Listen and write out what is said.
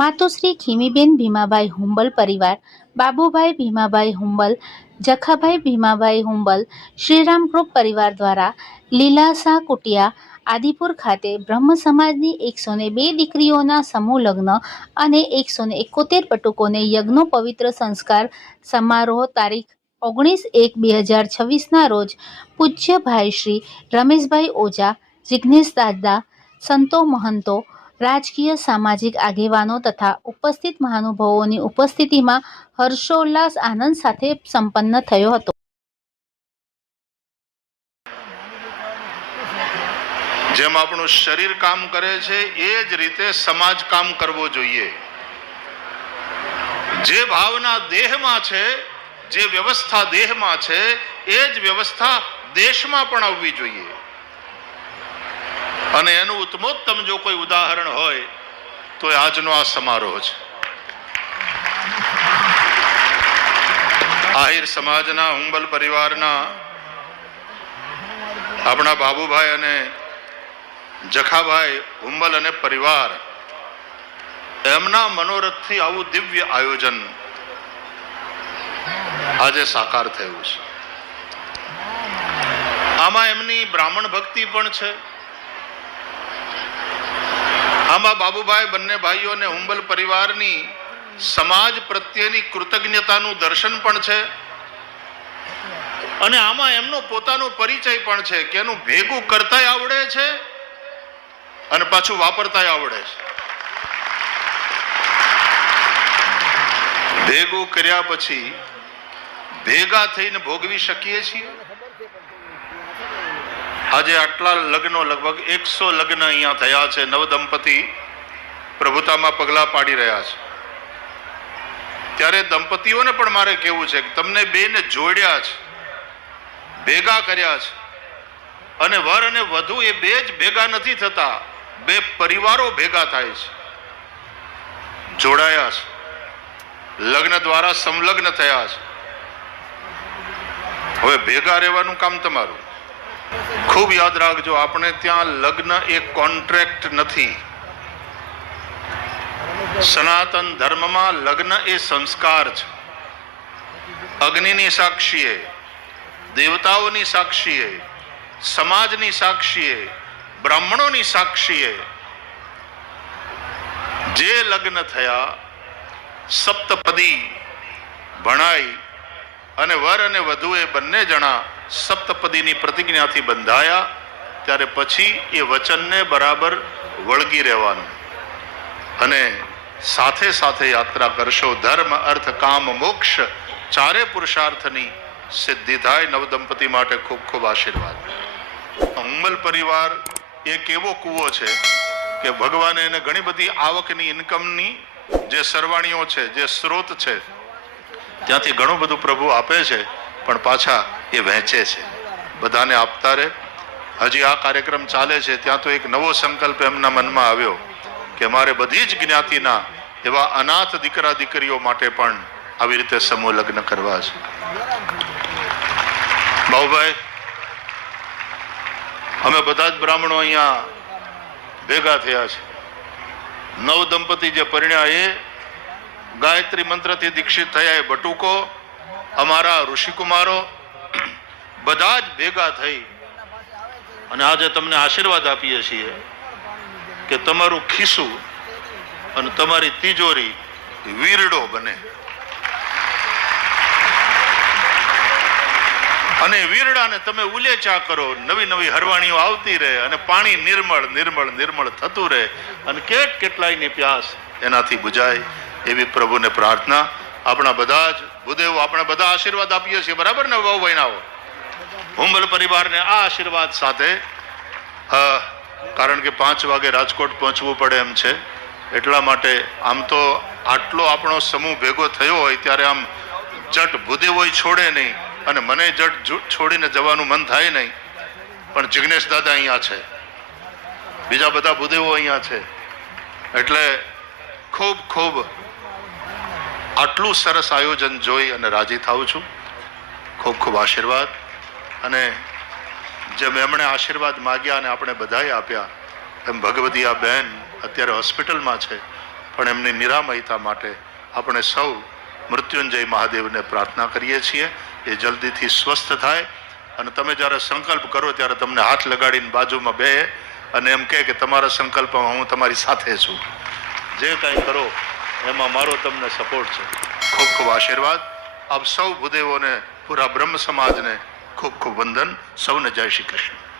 માતુશ્રી ખીમીબેન ભીમાભાઈ હુંબલ પરિવાર, બાબુભાઈ ભીમાભાઈ હુંબલ, જખાભાઈ ભીમાભાઈ હુંબલ, શ્રીરામ ગ્રુપ પરિવાર દ્વારા લીલાશાહ કુટિયા, આદિપુર ખાતે બ્રહ્મ સમાજની 102 દીકરીઓના સમૂહ લગ્ન અને 171 બટુકોને યજ્ઞનો પવિત્ર સંસ્કાર સમારોહ તારીખ 19/1/2026 ના રોજ પૂજ્ય ભાઈ શ્રી રમેશભાઈ ઓઝા, જિજ્ઞેશ દાદા, સંતો મહંતો, રાજકીય સામાજિક આગેવાનો તથા ઉપસ્થિત મહાનુભાવોની ઉપસ્થિતિમાં હર્ષોલ્લાસ આનંદ સાથે સંપન્ન થયો હતો. જેમ આપણું શરીર કામ કરે છે એ જ રીતે સમાજ કામ કરવો જોઈએ. જે ભાવના દેહમાં છે, જે વ્યવસ્થા દેહમાં છે, એ જ વ્યવસ્થા દેશમાં પણ આવવી જોઈએ. અને એનું ઉત્તમોત્તમ જો કોઈ ઉદાહરણ હોય તો આજનો આ સમારોહ છે. આહિર સમાજના હુંબલ પરિવારના આપણા બાબુભાઈ અને જખાભાઈ હુંબલ અને પરિવાર, એમના મનોરથથી આવું દિવ્ય આયોજન આજે સાકાર થયું છે. આમાં એમની બ્રાહ્મણ ભક્તિ પણ છે. આમાં બાબુભાઈ બંને ભાઈઓ અને હુંબલ પરિવારની સમાજ પ્રત્યેની કૃતજ્ઞતાનું દર્શન પણ છે. અને આમાં એમનો પોતાનો પરિચય પણ છે કે એનું ભેગું કરતાય આવડે છે અને પાછું વાપરતાય આવડે છે. ભેગું કર્યા પછી ભેગા થઈને ભોગવી શકીએ છીએ. આજે આટલા લગ્નો, લગભગ 100 લગ્ન અહીંયા થયા છે. નવદંપતિ પ્રભુતામાં પગલા પાડી રહ્યા છે. ત્યારે દંપતીઓને પણ મારે કહેવું છે કે તમને બેને જોડ્યા છે, ભેગા કર્યા છે. અને વર અને વધુ એ બે જ ભેગા નથી થતા, બે પરિવારો ભેગા થાય છે, જોડાયા છે, લગ્ન દ્વારા સંલગ્ન થયા છે. હવે ભેગા રહેવાનું કામ તમારું. ખૂબ યાદ રાખજો, આપણે ત્યાં લગ્ન એ કોન્ટ્રાક્ટ નથી. સનાતન ધર્મમાં લગ્ન એ સંસ્કાર છે. અગ્નિની સાક્ષીએ, દેવતાઓની સાક્ષીએ, સમાજની સાક્ષીએ, બ્રાહ્મણોની સાક્ષીએ જે લગ્ન થયા, સપ્તપદી ભણાઈ અને વર અને વધુ એ બંને જણા સપ્તપદીની પ્રતિજ્ઞાથી બંધાયા. ત્યારે પછી એ વચનને બરાબર વળગી રહેવાનું અને સાથે સાથે યાત્રા કરશો. ધર્મ, અર્થ, કામ, મોક્ષ ચારે પુરુષાર્થની સિદ્ધિ થાય. નવદંપતિ માટે ખૂબ ખૂબ આશીર્વાદ. હુંબલ પરિવાર એક એવો કૂવો છે કે ભગવાને એને ઘણી બધી આવકની, ઇન્કમની જે સરવાણીઓ છે, જે સ્ત્રોત છે, ત્યાંથી ઘણું બધું પ્રભુ આપે છે, પણ પાછા એ વહેંચે છે. બધાને આપતા રહે. હજી આ કાર્યક્રમ ચાલે છે ત્યાં તો એક નવો સંકલ્પ એમના મનમાં આવ્યો કે મારે બધી જ જ્ઞાતિના એવા અનાથ દીકરા દીકરીઓ માટે પણ આવી રીતે સમૂહ લગ્ન કરવા છે. બાબુભાઈ, અમે બધા જ બ્રાહ્મણો અહીંયા ભેગા થયા છે. નવ દંપતિ જે પરિણ્યા એ ગાયત્રી મંત્રથી દીક્ષિત થયા એ બટુકો, અમારા ઋષિકુમારો બધા જ ભેગા થઈ અને આજે તમને આશીર્વાદ આપીએ છીએ કે તમારું ખિસ્સું અને તમારી તિજોરી વીરડો બને. અને વીરડાને તમે ઉલેચા કરો, નવી નવી હરવાણીઓ આવતી રહે અને પાણી નિર્મળ નિર્મળ નિર્મળ થતું રહે અને કેટલાયની પ્યાસ એનાથી બુજાય, એવી પ્રભુને પ્રાર્થના. આપણા બધા જ ભૂદેવો, આપણે બધા આશીર્વાદ આપીએ છીએ, બરાબર ને બાબુભાઈનાઓ? હુંબલ પરિવારને આ આશીર્વાદ સાથે, કારણ કે 5 વાગે રાજકોટ પહોંચવું પડે એમ છે, એટલા માટે આમ તો આટલો આપણો સમૂહ ભેગો થયો હોય ત્યારે આમ જટ ભૂદેવો છોડે નહીં અને મને જટ છોડીને જવાનું મન થાય નહીં. પણ જિજ્ઞેશ દાદા અહીંયા છે, બીજા બધા ભૂદેવો અહીંયા છે, એટલે ખૂબ ખૂબ આટલું સરસ આયોજન જોઈ અને રાજી થાઉં છું. ખૂબ ખૂબ આશીર્વાદ. અને જેમ એમણે આશીર્વાદ માગ્યા અને આપણે બધાએ આપ્યા, એમ ભગવતી આ બહેન અત્યારે હોસ્પિટલમાં છે, પણ એમની નિરામયતા માટે આપણે સૌ મૃત્યુંજય મહાદેવને પ્રાર્થના કરીએ છીએ એ જલ્દીથી સ્વસ્થ થાય. અને તમે જ્યારે સંકલ્પ કરો ત્યારે તમને હાથ લગાડીને બાજુમાં બે અને એમ કહે કે તમારા સંકલ્પમાં હું તમારી સાથે છું, જે કાંઈ કરો એમાં મારો તમને સપોર્ટ છે. ખૂબ ખૂબ આશીર્વાદ. આપ સૌ ભૂદેવોને, પૂરા બ્રહ્મ સમાજને ખૂબ ખૂબ વંદન. સૌને જય શ્રી કૃષ્ણ.